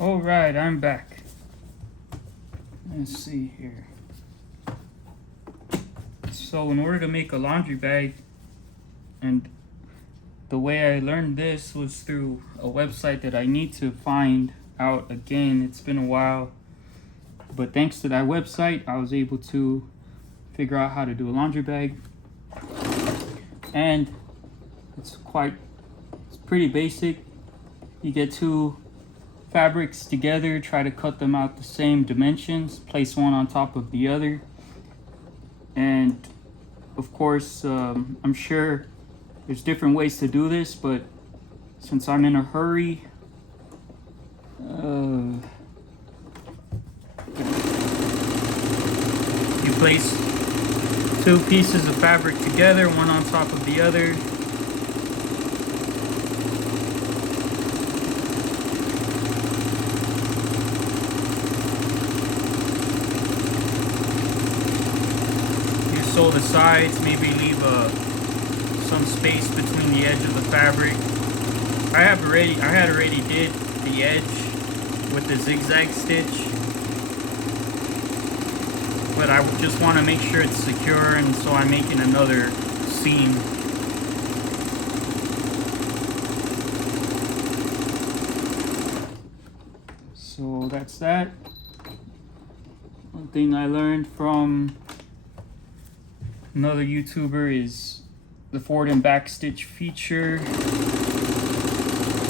All right, I'm back. Let's see here. So in order to make a laundry bag, and the way I learned this was through a website that I need to find out again. It's been a while, but thanks to that website, I was able to figure out how to do a laundry bag. And it's pretty basic. You get two fabrics together, try to cut them out the same dimensions, place one on top of the other. And of course, I'm sure there's different ways to do this, but since I'm in a hurry, you place two pieces of fabric together, one on top of the other. You sew the sides, maybe leave some space between the edge of the fabric. I had already did the edge with the zigzag stitch, but I just want to make sure it's secure, and so I'm making another seam. So that's that. One thing I learned from another YouTuber is the forward and back stitch feature.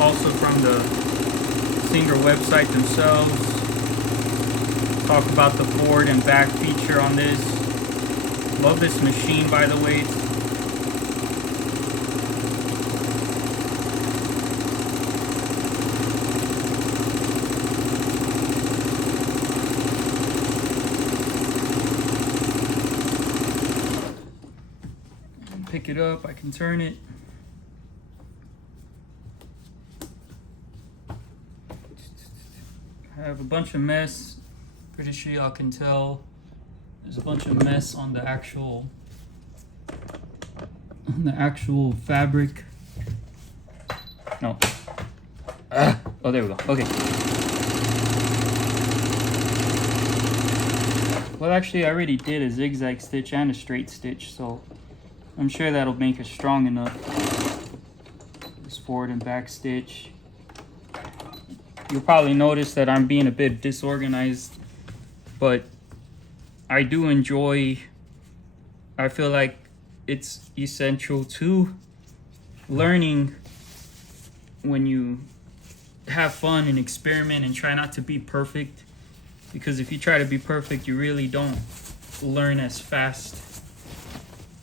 Also from the Singer website themselves. Talk about the forward and back feature on this. Love this machine, by the way. Pick it up, I can turn it. I have a bunch of mess. Pretty sure y'all can tell. There's a bunch of mess on the actual fabric. No. Oh, there we go. Okay. Well, actually, I already did a zigzag stitch and a straight stitch, so I'm sure that'll make it strong enough. This forward and back stitch. You'll probably notice that I'm being a bit disorganized, but I do enjoy, I feel like it's essential to learning when you have fun and experiment and try not to be perfect, because if you try to be perfect, you really don't learn as fast.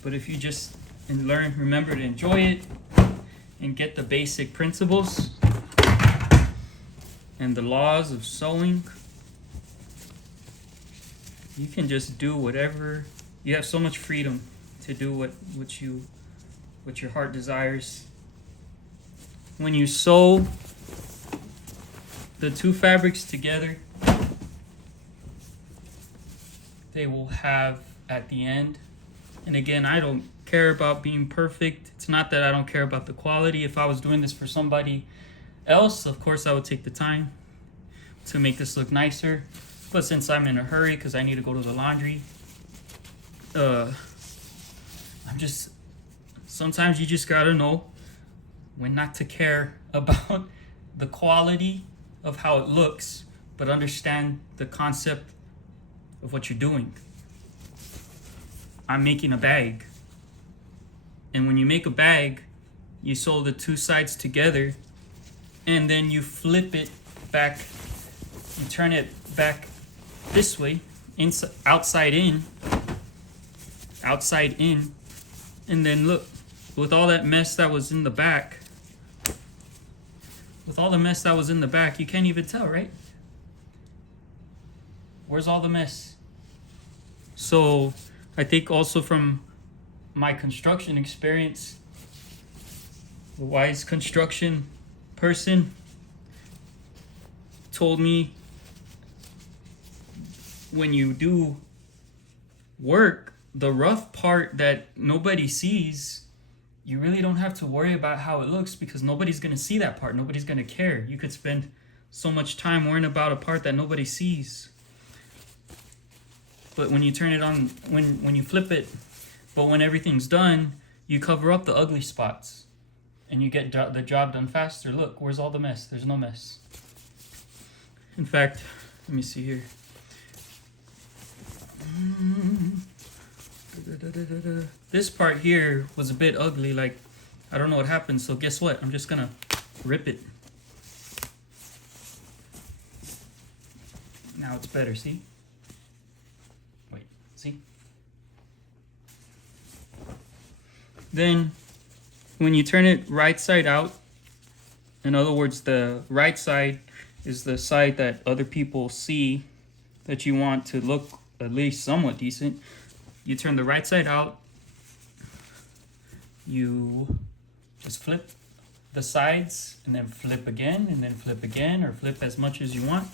But if you just remember to enjoy it and get the basic principles and the laws of sewing, you can just do whatever. You have so much freedom to do what your heart desires. When you sew the two fabrics together, they will have at the end. And again, I don't care about being perfect. It's not that I don't care about the quality. If I was doing this for somebody else, of course I would take the time to make this look nicer. But since I'm in a hurry because I need to go to the laundry, sometimes you just gotta know when not to care about the quality of how it looks, but understand the concept of what you're doing. I'm making a bag. And when you make a bag, you sew the two sides together, and then you flip it back, you turn it back this way, outside in, and then look, with all that mess that was in the back, you can't even tell, right? Where's all the mess? So I think also from my construction experience, the wise construction person told me, when you do work, the rough part that nobody sees, you really don't have to worry about how it looks, because nobody's going to see that part. Nobody's going to care. You could spend so much time worrying about a part that nobody sees. But when you turn it on, when you flip it, but when everything's done, you cover up the ugly spots and you get the job done faster. Look, where's all the mess? There's no mess. In fact, let me see here. This part here was a bit ugly, like I don't know what happened, so guess what? I'm just gonna rip it. Now it's better, see? Wait, see? Then when you turn it right side out, in other words, the right side is the side that other people see that you want to look at least somewhat decent. You turn the right side out, you just flip the sides and then flip again and then flip again, or flip as much as you want.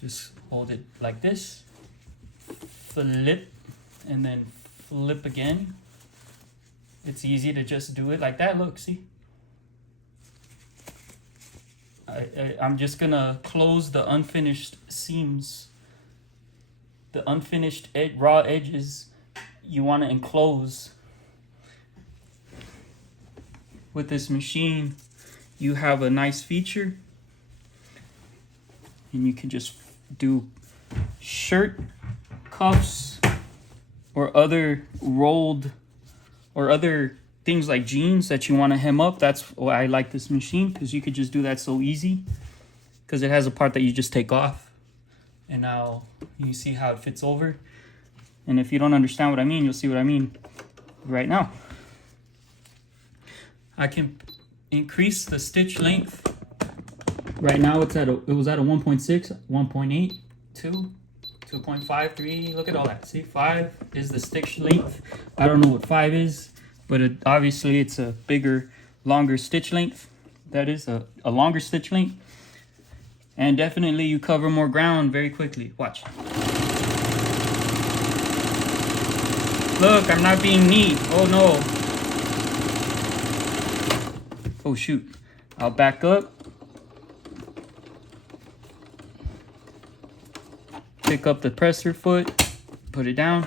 Just hold it like this, flip, and then flip again. It's easy to just do it like that. Look, see? I'm just gonna close the unfinished seams. The unfinished raw edges you want to enclose. With this machine, you have a nice feature, and you can just do shirt cuffs or other rolled or other things like jeans that you want to hem up. That's why I like this machine, because you could just do that so easy, because it has a part that you just take off, and now you see how it fits over. And if you don't understand what I mean, you'll see what I mean right now. I can increase the stitch length. Right now it was at a 1.6, 1.8, 2, 2.5, 3. Look at all that. See, 5 is the stitch length. I don't know what 5 is, but obviously it's a bigger, longer stitch length. That is a longer stitch length. And definitely you cover more ground very quickly. Watch. Look, I'm not being neat. Oh no. Oh shoot. I'll back up. Pick up the presser foot. Put it down.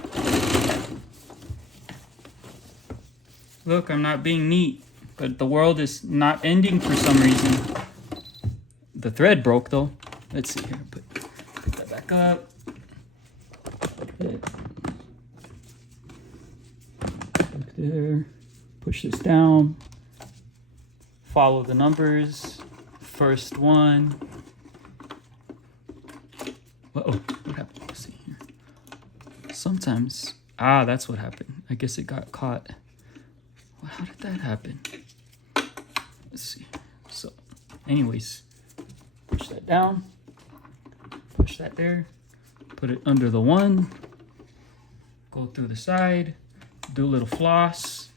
Look, I'm not being neat. But the world is not ending for some reason. The thread broke though. Let's see here. Put that back up. Look there. Push this down. Follow the numbers. First one. Uh-oh, what happened? Let's see here. Sometimes, that's what happened. I guess it got caught. Well, how did that happen? Let's see. So, anyways, push that down. Push that there. Put it under the 1. Go through the side. Do a little floss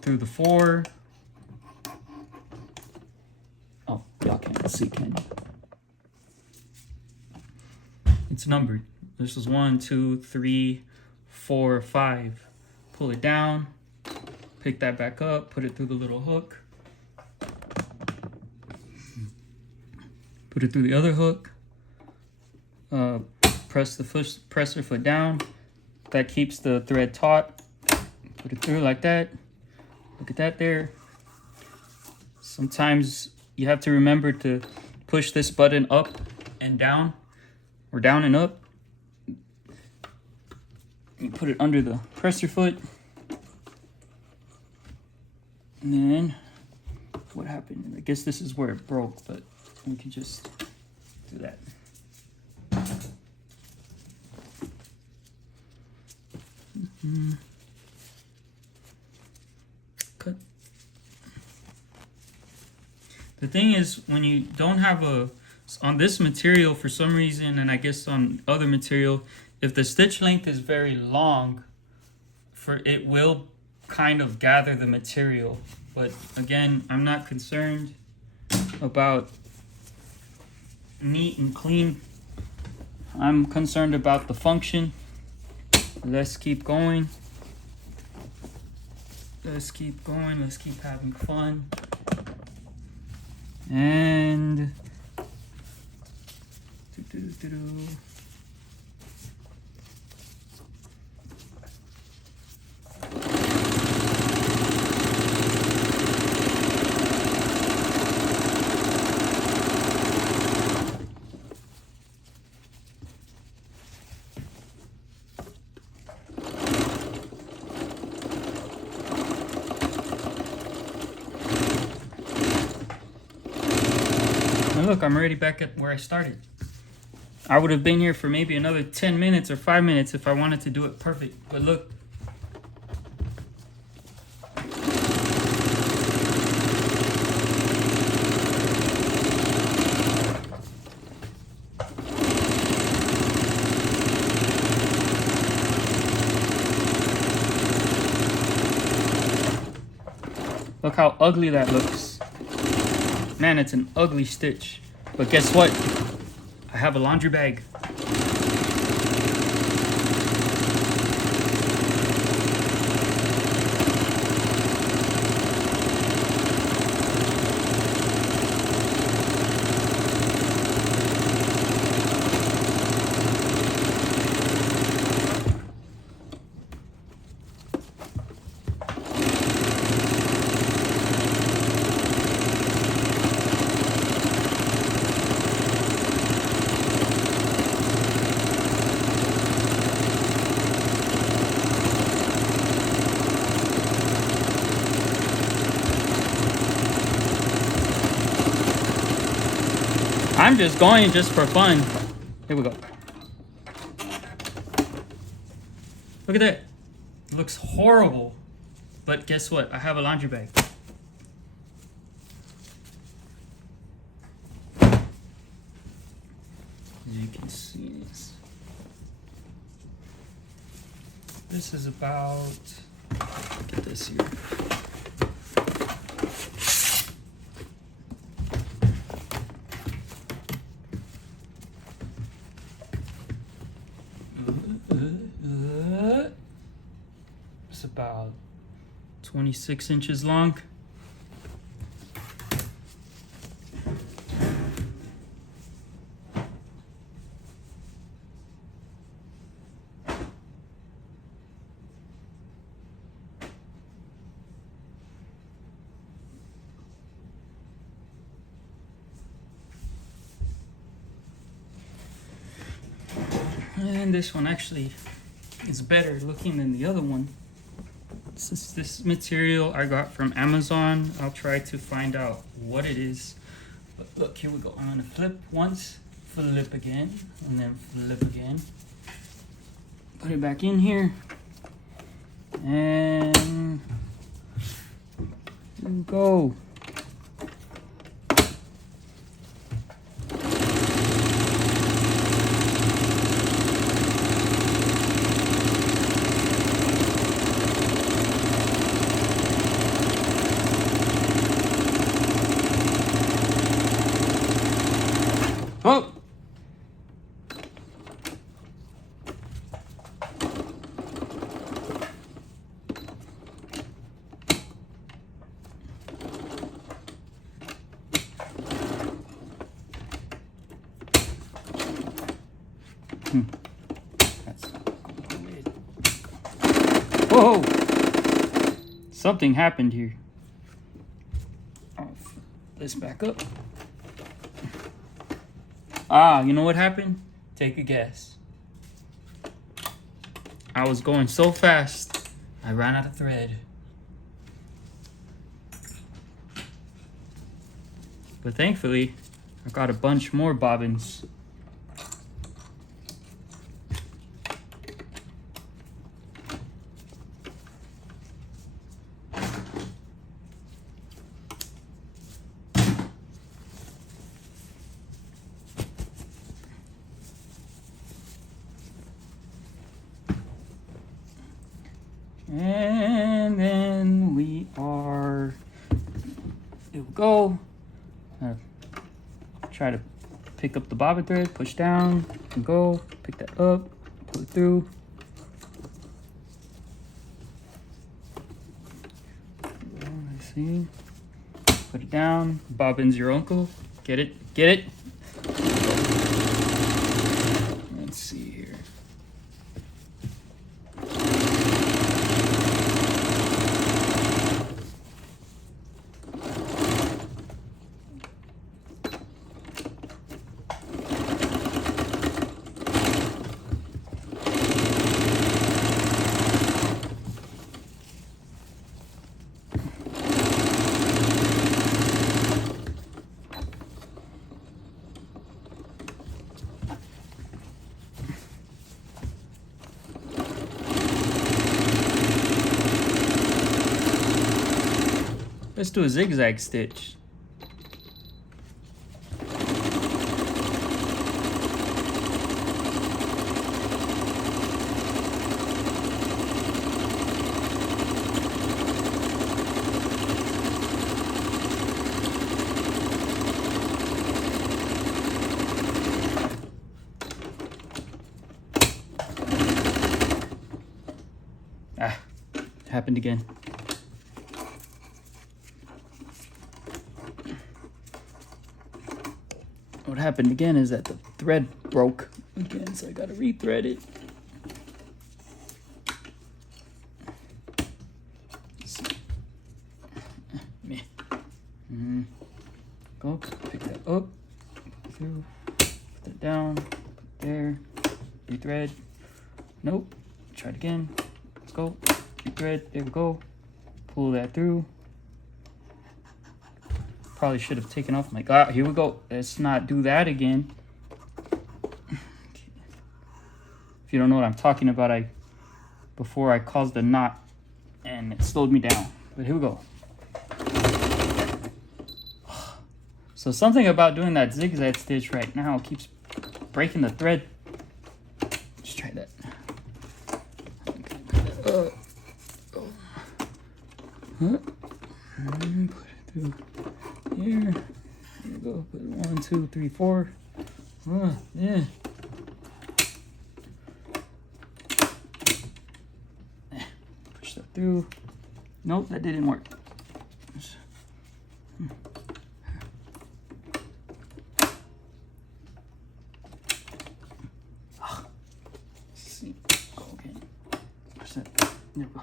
through the 4. Oh, y'all can't see, can you? It's numbered. This is 1, 2, 3, 4, 5. Pull it down. Pick that back up. Put it through the little hook. Put it through the other hook. Press the presser foot down. That keeps the thread taut. Put it through like that. Look at that there. Sometimes you have to remember to push this button up and down, or down and up. You put it under the presser foot. And then, what happened? I guess this is where it broke, but we can just do that. Cut. The thing is, when you don't have on this material for some reason, and I guess on other material, if the stitch length is very long, it will kind of gather the material. But again, I'm not concerned about neat and clean. I'm concerned about the function. Let's keep going. Let's keep going. Let's keep having fun. And look, I'm already back at where I started. I would have been here for maybe another 10 minutes or 5 minutes if I wanted to do it perfect. But look. Look how ugly that looks. Man, it's an ugly stitch. But guess what? I have a laundry bag. I'm just going just for fun. Here we go. Look at that. It looks horrible. But guess what? I have a laundry bag. As you can see this. This is about, look at this here. It's about 26 inches long. And this one actually is better looking than the other one. This material I got from Amazon. I'll try to find out what it is. But look, here we go. I'm gonna flip once, flip again, and then flip again. Put it back in here. And here we go. Oh! That's weird. Whoa! Something happened here. I'll flip this back up. Ah, you know what happened? Take a guess. I was going so fast, I ran out of thread. But thankfully, I got a bunch more bobbins. And then we are, here we go. Try to pick up the bobbin thread, push down, and go, pick that up, pull it through. Let's see. Put it down. Bobbin's your uncle. Get it? Get it? Let's see here. Let's do a zigzag stitch. Ah, happened again. What happened again is that the thread broke again, so I gotta rethread it. Go, pick that up, through, put that down, there, rethread. Nope, try it again. Let's go, rethread, there we go. Pull that through. Probably should have taken off my God. Here we go. Let's not do that again. If you don't know what I'm talking about, before I caused a knot and it slowed me down. But here we go. So something about doing that zigzag stitch right now keeps breaking the thread. Let's try that. Put it through. Here we go. Put 1, 2, 3, 4. Yeah. Push that through. Nope, that didn't work. Let's see. Go again. Push that. There we go.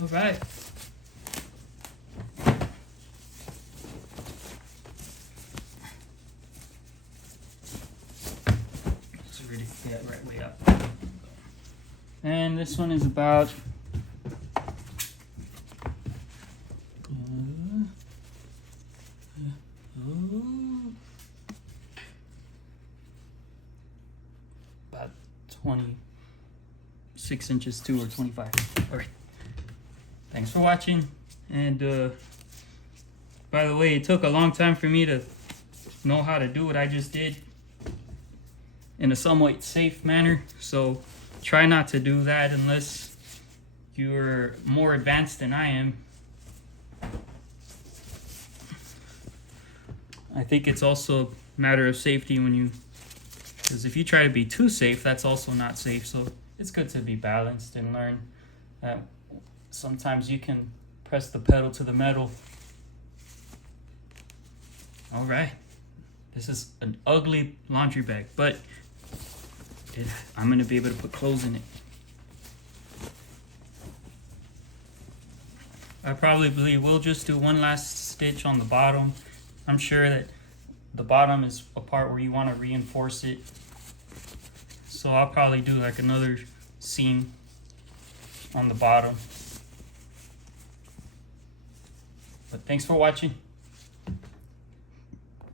All right. Let's really get right way up. And this one is about about 26 inches too, or 25. All right. Thanks for watching. And by the way, it took a long time for me to know how to do what I just did in a somewhat safe manner. So try not to do that unless you're more advanced than I am. I think it's also a matter of safety because if you try to be too safe, that's also not safe. So it's good to be balanced and learn that sometimes you can press the pedal to the metal. All right. This is an ugly laundry bag, but I'm going to be able to put clothes in it. I probably will just do one last stitch on the bottom. I'm sure that the bottom is a part where you want to reinforce it. So I'll probably do like another seam on the bottom. But thanks for watching.